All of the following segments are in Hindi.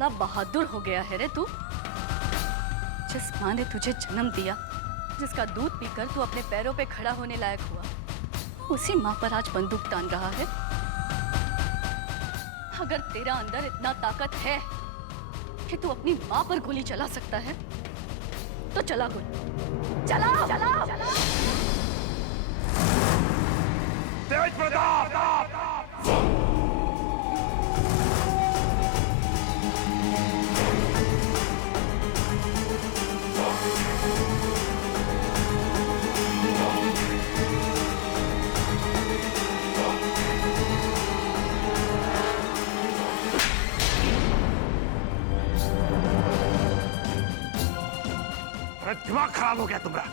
बड़ा बहादुर हो गया है रे तू। जिस माँ ने तुझे जन्म दिया, जिसका दूध पीकर तू अपने पैरों पे खड़ा होने लायक हुआ, उसी माँ पर आज बंदूक तान रहा है। अगर तेरा अंदर इतना ताकत है कि तू अपनी माँ पर गोली चला सकता है, तो चला गोली, चला चला चला। तेज प्रताप! दिमाग खराब हो गया तुम्हारा।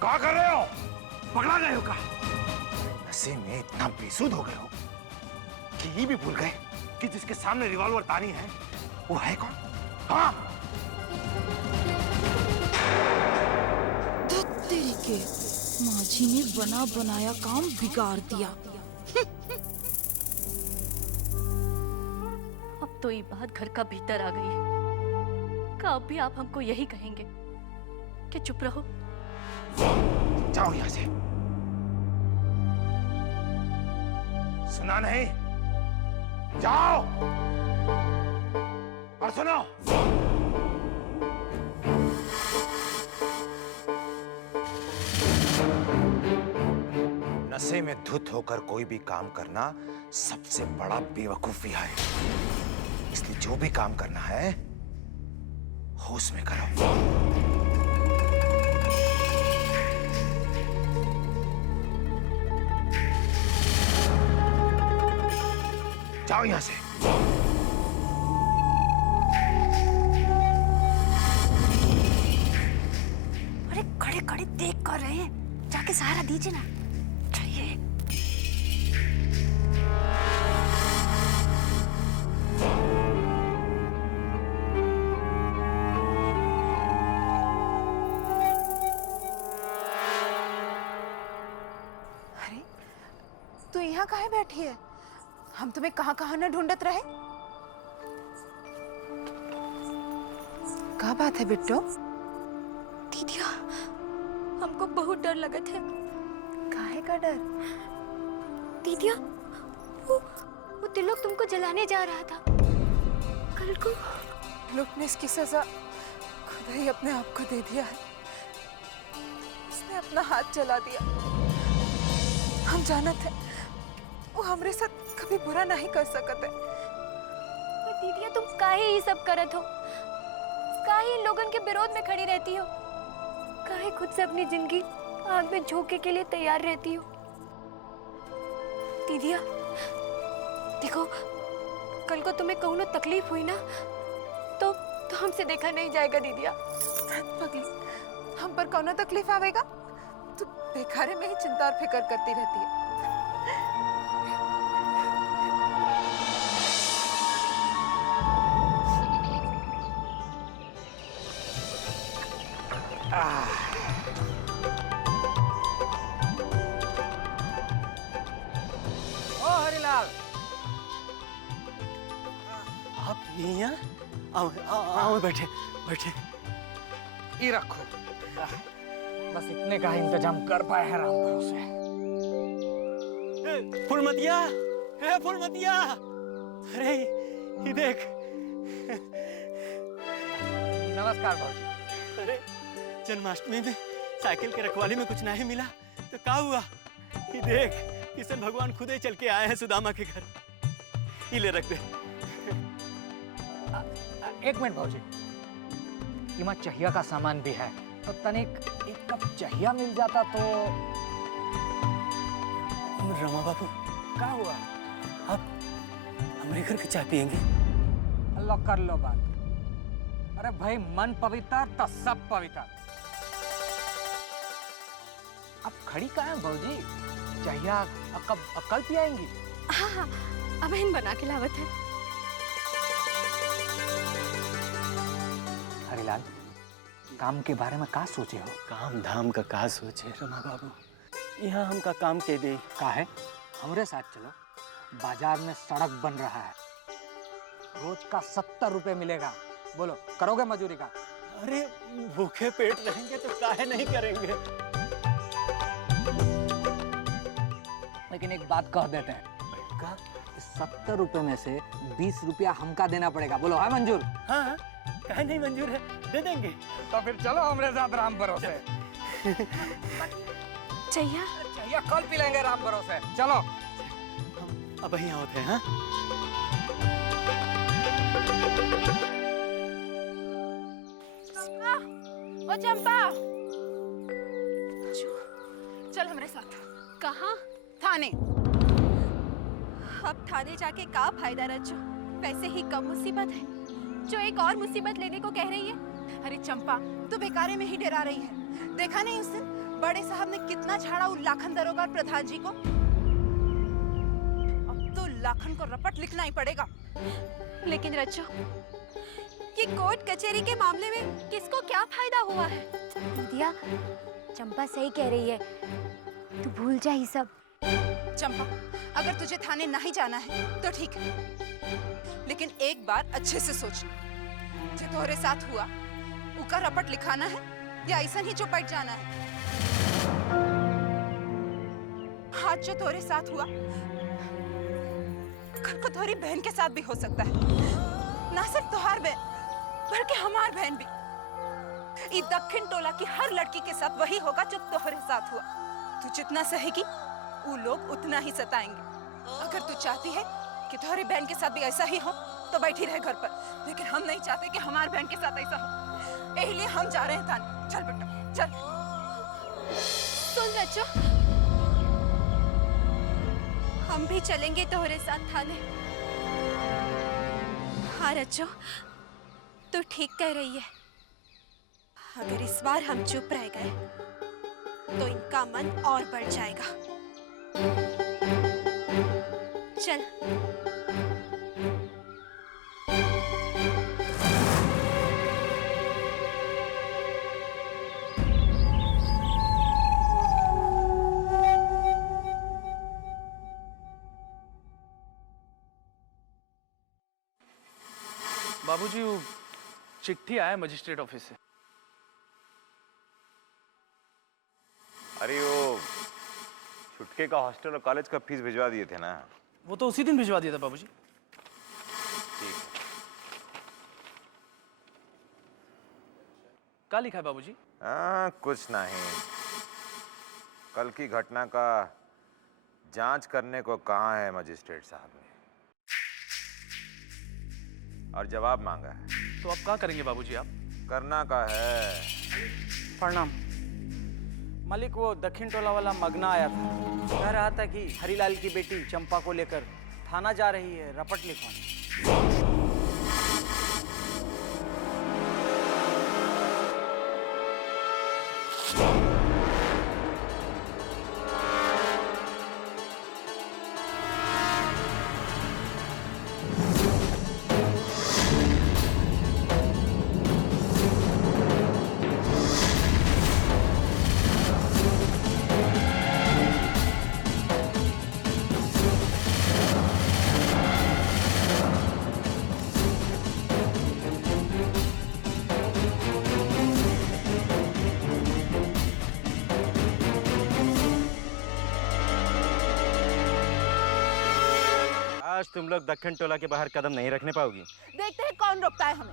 क्या कर रहे हो? पकड़ा गए हो का? नशे में इतना बेसुध हो गए हो कि ये भी भूल गए कि जिसके सामने रिवॉल्वर तानी है वो है कौन? हाँ? तेरी के माझी ने बना बनाया काम बिगाड़ दिया। अब तो ये बात घर का भीतर आ गई। क्या अब भी आप हमको यही कहेंगे कि चुप रहो? जाओ यहां से। सुना नहीं? जाओ और सुनो। नशे में धुत होकर कोई भी काम करना सबसे बड़ा बेवकूफी है। इसलिए जो भी काम करना है होश में करो। जाओ यहां से। अरे खड़े खड़े देख कर रहे हैं, जाके सहारा दीजिए ना। चाहिए अरे तू यहाँ काहे बैठी है? हम तुम्हें कहाँ कहाँ न ढूंढत रहे। क्या बात है बिट्टो? दीदिया, हमको बहुत डर लगा था। काहे का डर? दीदिया, वो तिलक तुमको जलाने जा रहा था कल को। तिलक ने इसकी सजा खुद ही अपने आप को दे दिया है। उसने अपना हाथ जला दिया। हम जानत है वो हमरे साथ कभी बुरा नहीं कर सकते। दीदिया, तुम काहे ये सब करत हो? काहे इन लोगन के विरोध में खड़ी रहती हो? काहे खुद से अपनी जिंदगी आग में झोंकने के लिए तैयार रहती हो? दीदिया, देखो, कल को तुम्हें कहूँ तकलीफ हुई ना तो हमसे देखा नहीं जाएगा दीदिया। पगली, हम पर कौन तकलीफ आवेगा? तू बेकारे में ही चिंता और फिक्र करती रहती है। ओ हरिलाल, आप यहाँ? आओ आओ आओ, बैठे बैठे। ये रखो। बस इतने का इंतजाम कर पाए हैं राम भरोसे। फुलमतिया, है फुलमतिया, अरे ये देख। नमस्कार भाजी। अरे जन्माष्टमी में साइकिल के रखवाली में कुछ नहीं मिला तो क्या हुआ? ये देख, किशन भगवान खुद ही चल के आए हैं सुदामा के घर। ये ले रख दे। एक मिनट भाजी, इमा चाहिया का सामान भी है तो तनिक एक कप चाहिया मिल जाता तो। रमा बाबू, क्या हुआ? आप हमारे घर की चाय पियेंगे? लो कर लो बात। अरे भाई, मन पवित्र तो सब पवित्र। अब खड़ी कहाँ है भाजी? चाहिया कल पियाएंगी? हाँ हाँ, अब इन बना के लावत है। हरिलाल, काम के बारे में का सोचे हो? काम धाम का का सोचे रमा बाबू? यहाँ हमका काम के दे का है? हमरे साथ चलो, बाजार में सड़क बन रहा है, रोज का 70 रुपए मिलेगा। बोलो करोगे मजदूरी का? अरे भूखे पेट रहेंगे तो काहे नहीं करेंगे। लेकिन एक बात कह देते हैं, का? 70 रुपए में से 20 रुपया हमका देना पड़ेगा। बोलो है मंजूर? हाँ काहे नहीं मंजूर है, दे देंगे। तो फिर चलो हमारे साथ राम भरोसे। चैया चाहिए कल पी लेंगे राम भरोसे। चलो अब यहाँ होते हैं। हाँ ओ चंपा, चल हमारे साथ। कहाँ? थाने। अब थाने जाके का फायदा रज्जो? वैसे ही कम मुसीबत है जो एक और मुसीबत लेने को कह रही है। अरे चंपा, तू बेकारे में ही डरा रही है। देखा नहीं उस दिन बड़े साहब ने कितना झाड़ा उन लाखन दरोगा और प्रधान जी को। अब तो लाखन को रपट लिखना ही पड़ेगा। लेकिन रज्जो, ये कोर्ट कचहरी के मामले में किसको क्या फायदा हुआ है? दीदिया, चंपा सही कह रही है, तू भूल जा ही सब। चंपा, अगर तुझे थाने नहीं जाना है तो ठीक है, लेकिन एक बार अच्छे से सोचना। जो तोहरे साथ हुआ उका रपट लिखाना है या ऐसा ही चुपट जाना है? आज जो तोहरे साथ हुआ कल को तुम्हारी बहन के साथ भी हो सकता है। ना सिर्फ तुम्हार बहन बल्कि हमार बहन भी। इस दक्षिण टोला की हर लड़की के साथ वही होगा जो तोहरे साथ हुआ। तू जितना सहेगी वो लोग उतना ही सताएंगे। अगर तू चाहती है कि तुम्हारी बहन के साथ भी ऐसा ही हो तो बैठी रहे घर पर, लेकिन हम नहीं चाहते कि हमारी बहन के साथ ऐसा हो। यही लिए हम जा रहे हैं थाने। चल बेटा चल। सुन रज्जो, हम भी चलेंगे तोहरे साथ थाने। हाँ रज्जो, तू ठीक कह रही है। अगर इस बार हम चुप रह गए तो इनका मन और बढ़ जाएगा। चल। बाबूजी, वो चिट्ठी आया मजिस्ट्रेट ऑफिस से। अरे वो छुटके का हॉस्टल और कॉलेज का फीस भिजवा दिए थे ना? वो तो उसी दिन भिजवा दिया था बाबूजी। ठीक है। क्या लिखा है बाबूजी? कुछ नहीं। कल की घटना का जांच करने को कहा है मजिस्ट्रेट साहब ने, और जवाब मांगा है। तो अब क्या करेंगे बाबूजी आप? करना का है। प्रणाम मालिक। वो दक्षिण टोला वाला मगना आया था, कह रहा था कि हरीलाल की बेटी चंपा को लेकर थाना जा रही है रपट लिखवाने। आज तुम लोग दक्षिण टोला के बाहर कदम नहीं रखने पाओगी। देखते हैं कौन रोकता है हमें।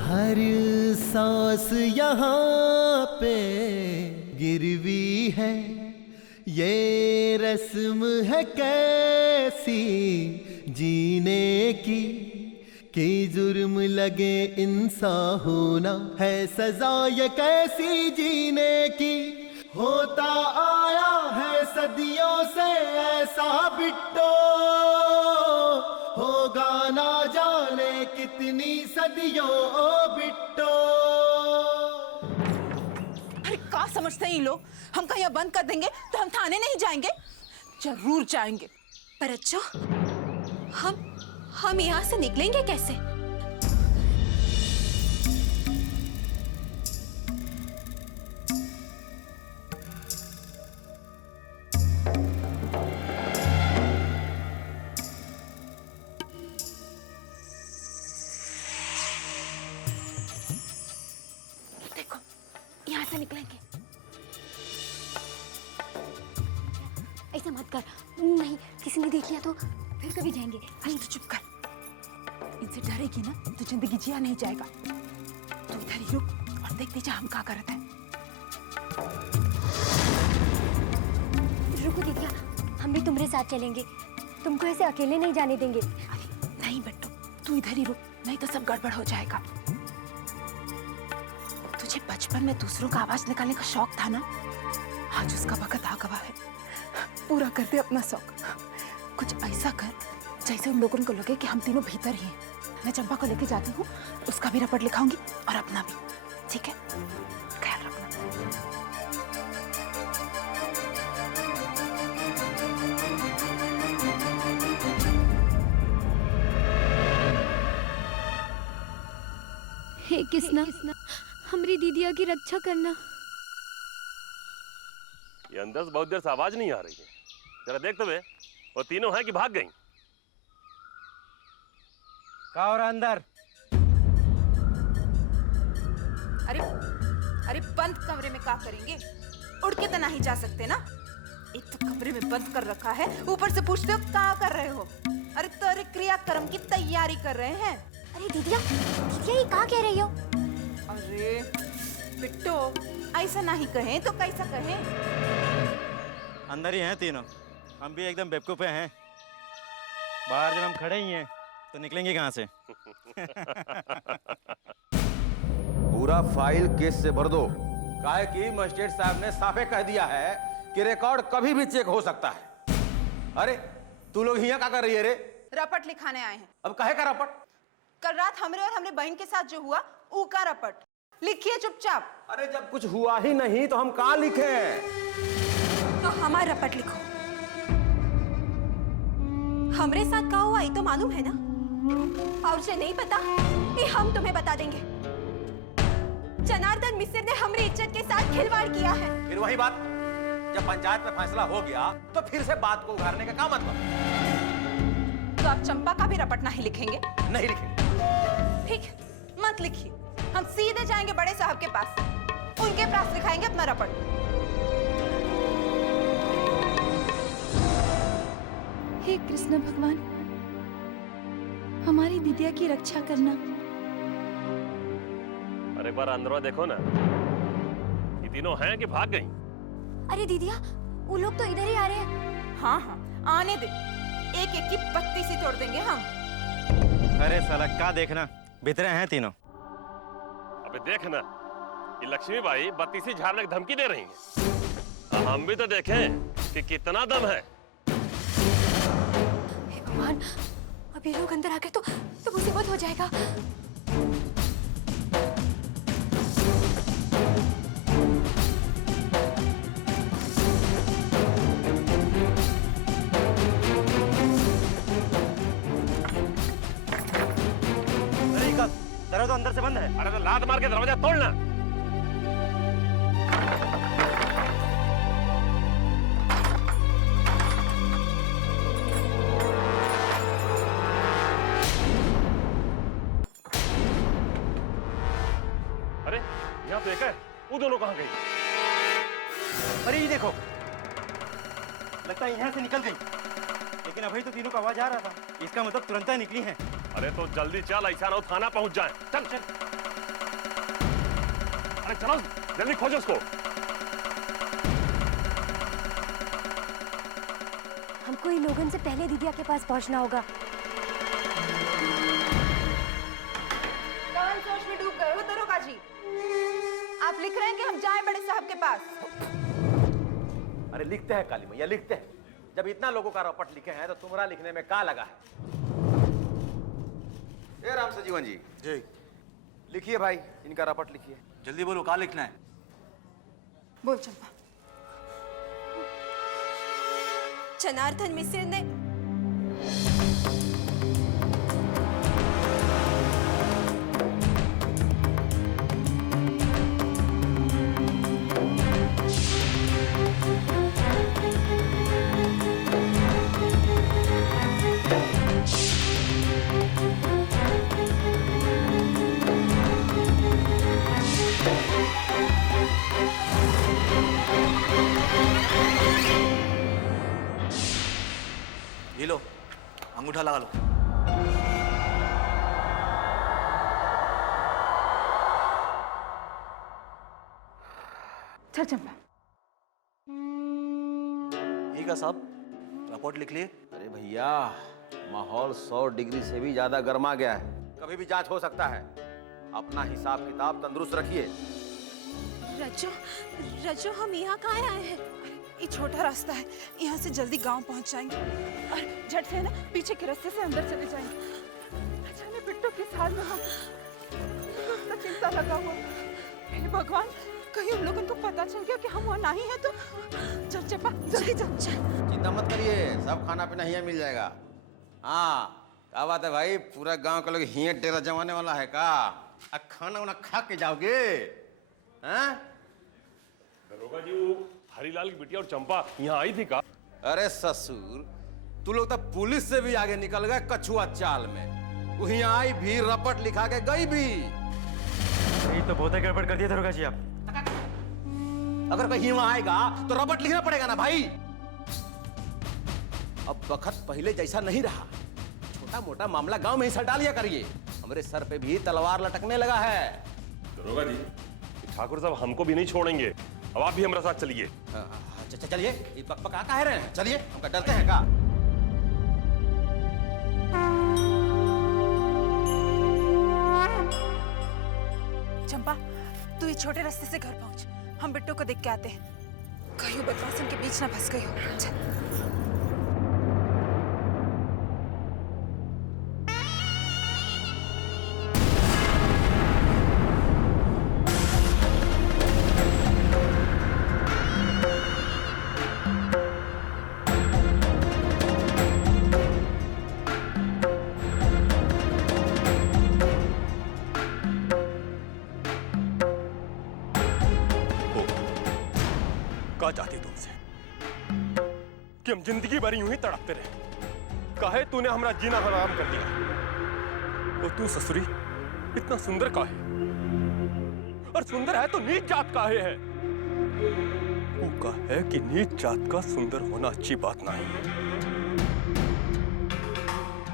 हर सांस यहाँ पे गिरवी है, ये रस्म है कैसी जीने की, कि जुर्म लगे इंसान होना है सजा ये कैसी जीने की। होता आया है सदियों से ऐसा बिट्टो, होगा ना जाने कितनी सदियों ओ बिट्टो। अरे क्या समझते हैं ये लोग? हम कहीं बंद कर देंगे तो हम थाने नहीं जाएंगे? जरूर जाएंगे। पर अच्छो, हम यहाँ से निकलेंगे कैसे? कर। नहीं, किसी ने देख लिया तो फिर कभी जाएंगे। अरे तू चुप कर। इनसे डरेगी ना तो जिंदगी जिया नहीं जाएगा। तू इधर ही रुक और देखते जा हम क्या करते हैं। रुको दीदिया, हम भी तुम्हारे साथ चलेंगे। तुमको ऐसे अकेले नहीं जाने देंगे। अरे नहीं बेटू, तू इधर ही रुक, नहीं तो सब गड़बड़ हो जाएगा। तुझे बचपन में दूसरों का आवाज निकालने का शौक था ना, आज उसका वक्त आ गया है। पूरा कर दे अपना शौक। कुछ ऐसा कर जैसे उन लोगों को लगे कि हम तीनों भीतर ही हैं। मैं चंपा को लेके जाती हूँ, उसका भी रपट लिखाऊंगी और अपना भी, ठीक है? ख्याल रखना। हे कृष्णा, हमारी दीदिया की रक्षा करना। ये अंदर से बहुत देर से आवाज नहीं आ रही है, जरा देख तो वे, वो तीनों हैं कि भाग गई? का हो रहा अंदर? अरे बंद कमरे में क्या करेंगे? उड़ के तो नहीं जा सकते ना। एक तो कमरे में बंद कर रखा है, ऊपर से पूछते हो क्या कर रहे हो? अरे तेरे क्रियाक्रम की तैयारी कर रहे हैं। अरे दीदिया, दीदिया ये क्या कह रही हो? अरे बिट्टो, ऐसा नहीं कहें तो कैसा कहें? अंदर ही हैं तीनों, हम भी एकदम बेवकूफ़ हैं। बाहर जब हम खड़े ही हैं तो निकलेंगे कहाँ से? पूरा फाइल केस से भर दो। काहे कि मजिस्ट्रेट साहब ने साफे कह दिया है कि रिकॉर्ड कभी भी चेक हो सकता है। अरे तू लोग यहाँ क्या कर रही है रे? रपट लिखाने आए हैं। अब काहे का रपट? कल रात हमरे और हमरे बहन के साथ जो हुआ ऊ का रपट लिखिए चुपचाप। अरे जब कुछ हुआ ही नहीं तो हम कहाँ लिखें? तो हमारा रपट लिखो। हमरे साथ क्या हुआ ये तो मालूम है ना, और उसे नहीं पता ये हम तुम्हें बता देंगे। जनार्दन मिश्र ने हमारी इज्जत के साथ खिलवाड़ किया है। फिर वही बात, जब पंचायत में फैसला हो गया तो फिर से बात को उघाड़ने का क्या मतलब? तो आप चंपा का भी रपट नहीं लिखेंगे? नहीं लिखेंगे। ठीक है, मत लिखिए, हम सीधे जाएंगे बड़े साहब के पास, उनके पास लिखाएंगे अपना रपट। हे कृष्ण भगवान, हमारी दीदिया की रक्षा करना। अरे एक बार अंदर देखो ना, ये तीनों हैं कि भाग गई? अरे दीदिया, वो लोग तो इधर ही आ रहे हैं। हाँ हाँ, आने दे, एक एक की पत्ती सी तोड़ देंगे हम। अरे साला क्या देखना, भीतर हैं तीनों। अबे देखना, ये लक्ष्मीबाई बत्तीसी झाड़ने की धमकी दे रही हैं। हम भी तो देखें कि कितना दम है। हे भगवान, अब ये लोग अंदर आ गए तो मुसीबत हो जाएगा। दरवाजा तो अंदर से बंद है। अरे तो लात मार के दरवाजा तोड़ना। अरे यहाँ तो एक है, वो दोनों कहाँ गई? अरे ये देखो, लगता है यहाँ से निकल गई, लेकिन अभी तो तीनों का आवाज आ रहा था, इसका मतलब तुरंत ही निकली है। अरे तो जल्दी चल, ऐसा ना हो थाना पहुंच जाए। चल चल, अरे चलो जल्दी खोजो उसको। हमको इन लोगों से पहले दीदिया के पास पहुंचना होगा। कौन सोच में डूब गए हो दरोगा जी? आप लिख रहे हैं कि हम जाएं बड़े साहब के पास? अरे लिखते हैं काली मैया, लिखते हैं। जब इतना लोगों का रपट लिखे हैं तो तुम्हारा लिखने में क्या लगा है? ए राम सजीवन जी, जी लिखिए भाई, इनका रपट लिखिए। जल्दी बोलो, क्या लिखना है? बोल चंपा। जनार्दन मिश्र ने अंगूठा लगा लो। चल चंपा। ठीक है साहब, रिपोर्ट लिख लिए। अरे भैया, माहौल 100 डिग्री से भी ज्यादा गर्मा गया है, कभी भी जांच हो सकता है। अपना हिसाब किताब तंदुरुस्त रखिए। रज्जो, रज्जो हम यहाँ कहाँ आए हैं? ये छोटा रास्ता है, यहाँ से जल्दी गांव पहुँच जाएंगे और झट से ना पीछे के रास्ते से अंदर चले जाएंगे। अच्छा ने बिट्टू किस हाल में हो? उसका चिंता लगा हुआ। हे भगवान, कहीं उन लोगों को पता चल गया कि हम वहाँ नहीं है तो। चल चंपा, जल्दी चल। चिंता मत करिए, सब खाना पीना यहाँ मिल जाएगा। हाँ, क्या बात है भाई, पूरा गांव के लोग यहाँ डेरा जमाने वाला है का? खाना वाना खा के जाओगे? हैं? दरोगा जी, वो हरीलाल की बिटिया और चंपा यहाँ आई थी का? अरे ससुर, तू लोग तो पुलिस से भी आगे निकल गए कछुआ चाल में। वो यहाँ आई भी, रपट लिखा के गई भी। ये तो बहुत गड़बड़ कर दिया दरोगा जी आप। अगर कहीं वहां आएगा तो रपट लिखना पड़ेगा ना भाई। अब वक्त पहले जैसा नहीं रहा, छोटा मोटा मामला गांव में ही सर डालिया करिए। हमारे सर पे भी तलवार लटकने लगा है। दरोगा जी, ठाकुर साहब हमको भी नहीं छोड़ेंगे, अब आप भी हमारे साथ चलिए। चलिए, ये बकबका कह रहे हैं? चलिए, हमका डरते हैं का? चंपा, तू ये छोटे रास्ते से घर पहुंच, हम बिट्टू को देख के आते हैं। कहीं वो बदमाशन के बीच ना फंस गई हो। चल। क्या चाहती तुमसे कि हम जिंदगी भर यूं ही तड़पते रहे? काहे तूने हमारा जीना हराम कर दिया? और तू ससुरी इतना सुंदर काहे? और सुंदर है तो नीच जात काहे है? वो कहे कि नीच जात का सुंदर होना अच्छी बात नहीं है।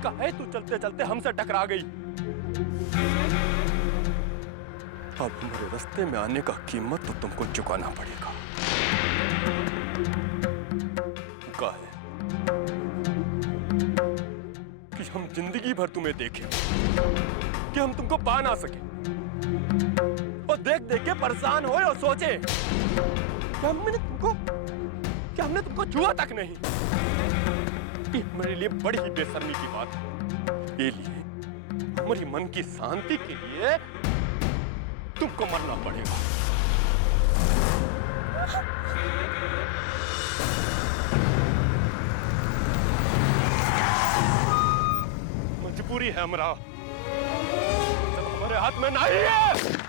काहे तू चलते चलते हमसे टकरा गई? अब हमारे रास्ते में आने का कीमत तो तुमको चुकाना पड़ेगा। का है कि हम जिंदगी भर तुम्हें देखें, कि हम तुमको पा ना सके, और देख देख के परेशान हो और सोचे कि हमने तुमको छुआ तक नहीं। ये मेरे लिए बड़ी ही बेशर्मी की बात है। ये लिए हमारी मन की शांति के लिए तुमको मरना पड़ेगा। मजबूरी है हमरा, सब हमारे हाथ में नहीं है।